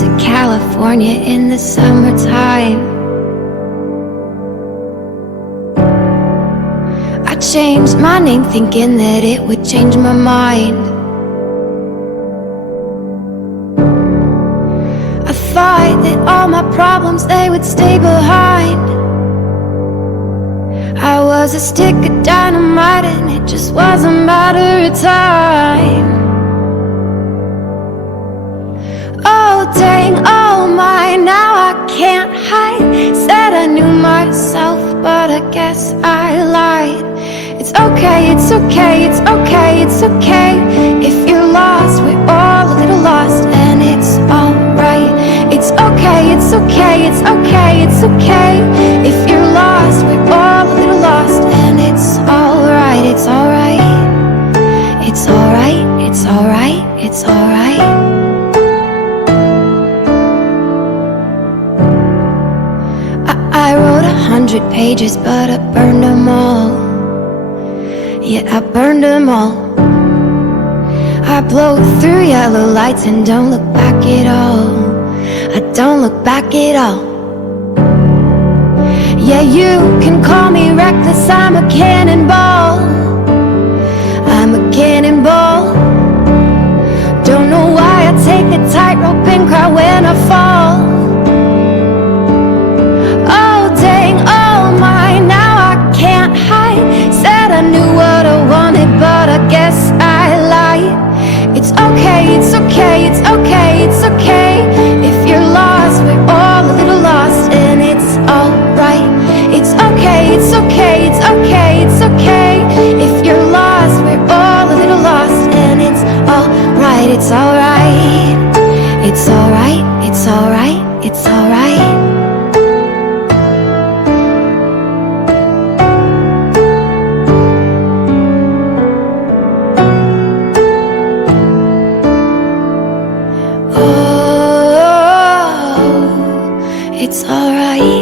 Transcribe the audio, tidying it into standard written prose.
to California in the summertime. I changed my name thinking that it would change my mind. I thought that all my problems, they would stay behind. I was a stick of dynamite and it just was a matter of time. Oh dang, oh my, now I can't hide. Said I knew myself, but I guess I lied. It's okay, it's okay, it's okay, it's okay. If you're lost, we're all a little lost, and it's alright. It's okay, it's okay, it's okay, it's okay. If you're lost, we're all a little lost, and it's alright, it's alright. It's alright, it's alright, it's alright. I wrote 100 pages, but I burned them all. Yeah, I burned them all. I blow through yellow lights and don't look back at all. I don't look back at all. Yeah, you can call me reckless, I'm a cannonball. I'm a cannonball. Don't know why I take a tightrope and cry when I fall. I knew what I wanted, but I guess I lied. It's okay, it's okay, it's okay, it's okay. If you're lost, we're all a little lost, and it's alright. It's okay, it's okay, it's okay, it's okay. If you're lost, we're all a little lost, and it's alright, it's alright. It's alright, it's alright, it's alright. It's alright.